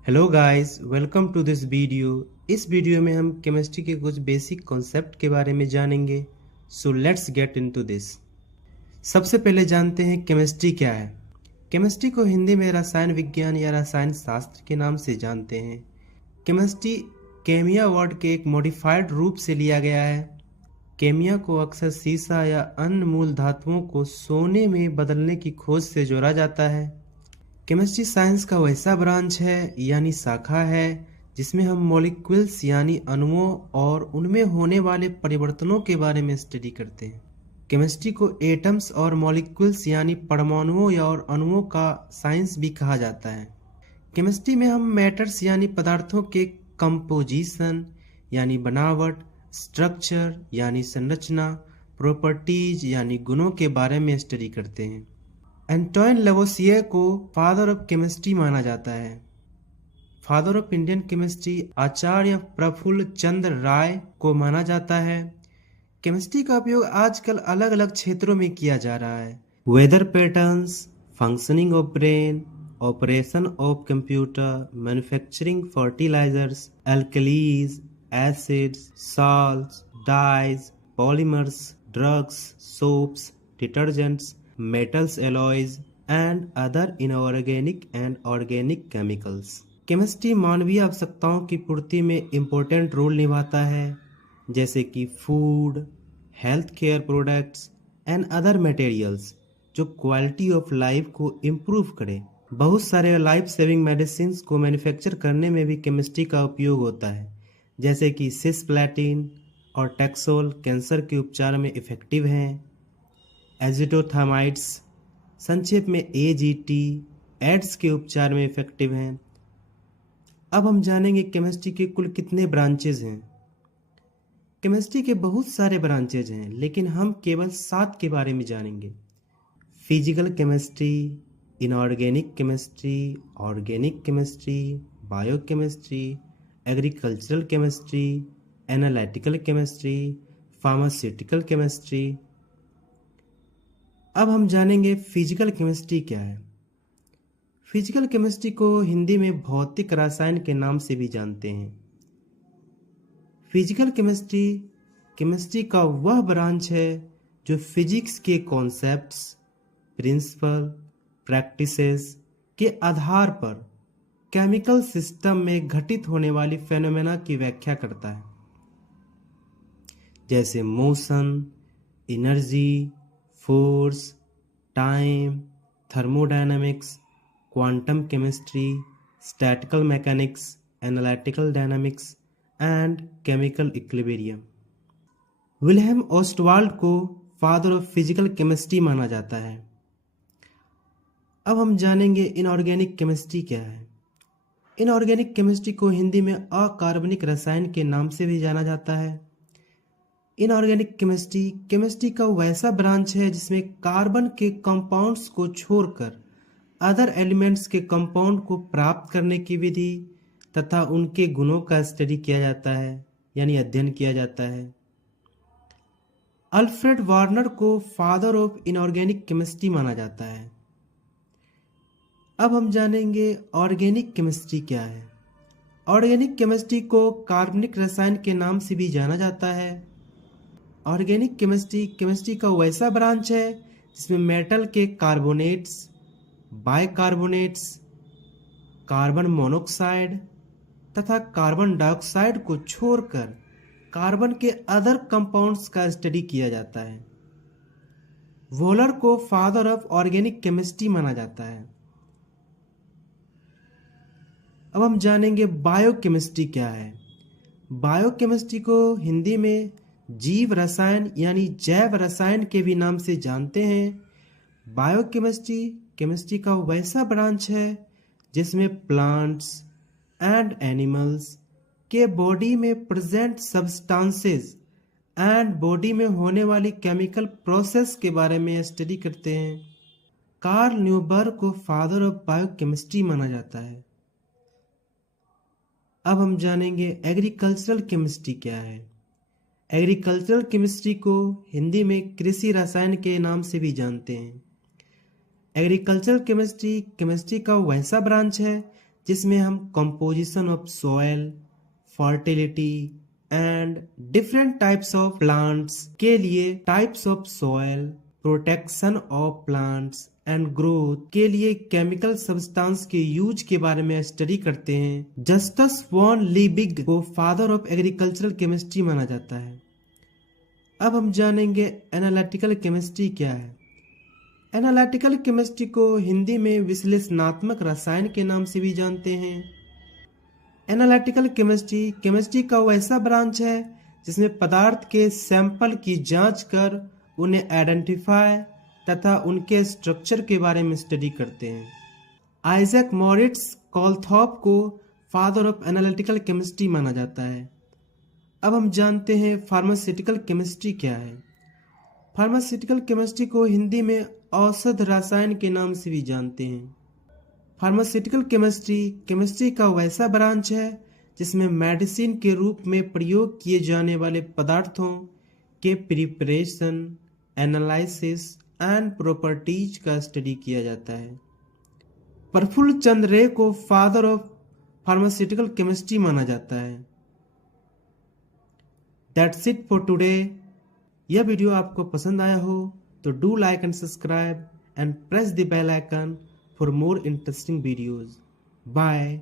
Hello guys, welcome to this video. इस video में हम केमिस्ट्री के कुछ बेसिक कॉन्सेप्ट के बारे में जानेंगे। So let's get into this. सबसे पहले जानते हैं केमिस्ट्री क्या है। केमिस्ट्री को हिंदी में रसायन विज्ञान या रसायन शास्त्र के नाम से जानते हैं। केमिस्ट्री केमिया वर्ड के एक मॉडिफाइड रूप से लिया गया है। केमिया को अक्सर सीसा या अन्य मूल धातुओं को सोने में बदलने की खोज से जोड़ा जाता है। केमिस्ट्री साइंस का वैसा ब्रांच है यानी शाखा है जिसमें हम मॉलिक्यूल्स यानी अणुओं और उनमें होने वाले परिवर्तनों के बारे में स्टडी करते हैं। केमिस्ट्री को एटम्स और मॉलिक्यूल्स यानी परमाणुओं या और अणुओं का साइंस भी कहा जाता है। केमिस्ट्री में हम मैटर्स यानी पदार्थों के कंपोजिशन यानी बनावट, स्ट्रक्चर यानी संरचना, प्रॉपर्टीज यानी गुणों के बारे में स्टडी करते हैं। एंटोइन लेवोसियर को फादर ऑफ केमिस्ट्री माना जाता है। फादर ऑफ इंडियन केमिस्ट्री आचार्य प्रफुल्ल चंद्र राय को माना जाता है। केमिस्ट्री का उपयोग आजकल अलग अलग क्षेत्रों में किया जा रहा है। Weather patterns, functioning of brain, operation of computer, manufacturing fertilizers, alkalies, acids, salts, dyes, polymers, drugs, soaps, detergents, metals alloys and other inorganic and organic chemicals। Chemistry मानवीय आवश्यकताओं की पूर्ति में इम्पोर्टेंट रोल निभाता है, जैसे कि food, health care products and other materials जो क्वालिटी ऑफ लाइफ को इम्प्रूव करे। बहुत सारे लाइफ सेविंग मेडिसिन को मैन्युफैक्चर करने में भी केमिस्ट्री का उपयोग होता है, जैसे कि सिस्प्लैटिन और टैक्सोल कैंसर के उपचार में इफेक्टिव हैं। एजिडोथामाइड्स संक्षेप में AGT एड्स के उपचार में इफेक्टिव हैं। अब हम जानेंगे केमिस्ट्री के कुल कितने ब्रांचेज हैं। केमिस्ट्री के बहुत सारे ब्रांचेज हैं, लेकिन हम केवल 7 के बारे में जानेंगे। Physical chemistry, inorganic chemistry, organic chemistry, biochemistry, agricultural chemistry, analytical chemistry, pharmaceutical chemistry. अब हम जानेंगे फिजिकल केमिस्ट्री क्या है। फिजिकल केमिस्ट्री को हिंदी में भौतिक रसायन के नाम से भी जानते हैं। फिजिकल केमिस्ट्री केमिस्ट्री का वह ब्रांच है जो फिजिक्स के कॉन्सेप्ट्स, प्रिंसिपल, प्रैक्टिसेस के आधार पर केमिकल सिस्टम में घटित होने वाली फेनोमेना की व्याख्या करता है, जैसे motion, energy, force, time, thermodynamics, quantum chemistry, statistical mechanics, analytical dynamics and chemical equilibrium. Wilhelm Ostwald को फादर ऑफ फिजिकल केमिस्ट्री माना जाता है। अब हम जानेंगे इनऑर्गेनिक केमिस्ट्री क्या है। इनऑर्गेनिक केमिस्ट्री को हिंदी में अकार्बनिक रसायन के नाम से भी जाना जाता है। इनऑर्गेनिक केमिस्ट्री केमिस्ट्री का वैसा ब्रांच है जिसमें कार्बन के कंपाउंड्स को छोड़कर अदर एलिमेंट्स के कंपाउंड को प्राप्त करने की विधि तथा उनके गुणों का स्टडी किया जाता है, यानी अध्ययन किया जाता है। अल्फ्रेड वार्नर को फादर ऑफ इनऑर्गेनिक केमिस्ट्री माना जाता है। अब हम जानेंगे ऑर्गेनिक केमिस्ट्री क्या है। ऑर्गेनिक केमिस्ट्री को कार्बनिक रसायन के नाम से भी जाना जाता है। ऑर्गेनिक केमिस्ट्री केमिस्ट्री का वैसा ब्रांच है जिसमें मेटल के कार्बोनेट्स, बाइकार्बोनेट्स, कार्बन मोनोऑक्साइड तथा कार्बन डाइऑक्साइड को छोड़कर कार्बन के अदर कंपाउंड्स का स्टडी किया जाता है। वोलर को फादर ऑफ ऑर्गेनिक केमिस्ट्री माना जाता है। अब हम जानेंगे बायोकेमिस्ट्री क्या है। बायोकेमिस्ट्री को हिंदी में जीव रसायन यानी जैव रसायन के भी नाम से जानते हैं। बायोकेमिस्ट्री केमिस्ट्री का वैसा ब्रांच है जिसमें प्लांट्स एंड एनिमल्स के बॉडी में प्रेजेंट सब्सटेंसेस एंड बॉडी में होने वाली केमिकल प्रोसेस के बारे में स्टडी करते हैं। कार्ल न्यूबर्ग को फादर ऑफ बायोकेमिस्ट्री माना जाता है। अब हम जानेंगे एग्रीकल्चरल केमिस्ट्री क्या है। एग्रीकल्चरल केमिस्ट्री को हिंदी में कृषि रसायन के नाम से भी जानते हैं। एग्रीकल्चरल केमिस्ट्री केमिस्ट्री का वैसा ब्रांच है जिसमें हम composition of soil, fertility and different types of plants के लिए types of soil, protection of plants and growth के लिए केमिकल सब्सटेंस के यूज के बारे में स्टडी करते हैं। जस्टस वॉन लिबिग को फादर ऑफ एग्रीकल्चरल केमिस्ट्री माना जाता है। अब हम जानेंगे एनालिटिकल केमिस्ट्री क्या है। एनालिटिकल केमिस्ट्री को हिंदी में विश्लेषणात्मक रसायन के नाम से भी जानते हैं। एनालिटिकल केमिस्ट्री का वैसा ब्रांच है जिसमें पदार्थ के सैंपल की जांच कर उन्हें आइडेंटिफाई तथा उनके स्ट्रक्चर के बारे में स्टडी करते हैं। आइजैक मॉरिट्स कॉलथॉर्प को फादर ऑफ एनालिटिकल केमिस्ट्री माना जाता है। अब हम जानते हैं फार्मास्यूटिकल केमिस्ट्री क्या है। फार्मास्यूटिकल केमिस्ट्री को हिंदी में औषध रसायन के नाम से भी जानते हैं। फार्मास्यूटिकल केमिस्ट्री का वैसा ब्रांच है जिसमें मेडिसिन के रूप में प्रयोग किए जाने वाले पदार्थों के प्रिपरेशन, एनालिसिस एंड प्रॉपर्टीज का स्टडी किया जाता है। प्रफुल्ल चंद्र रे को फादर ऑफ फार्मास्यूटिकल केमिस्ट्री माना जाता है। That's it for today. यह वीडियो आपको पसंद आया हो तो do like and subscribe and press the bell icon for more interesting videos. Bye.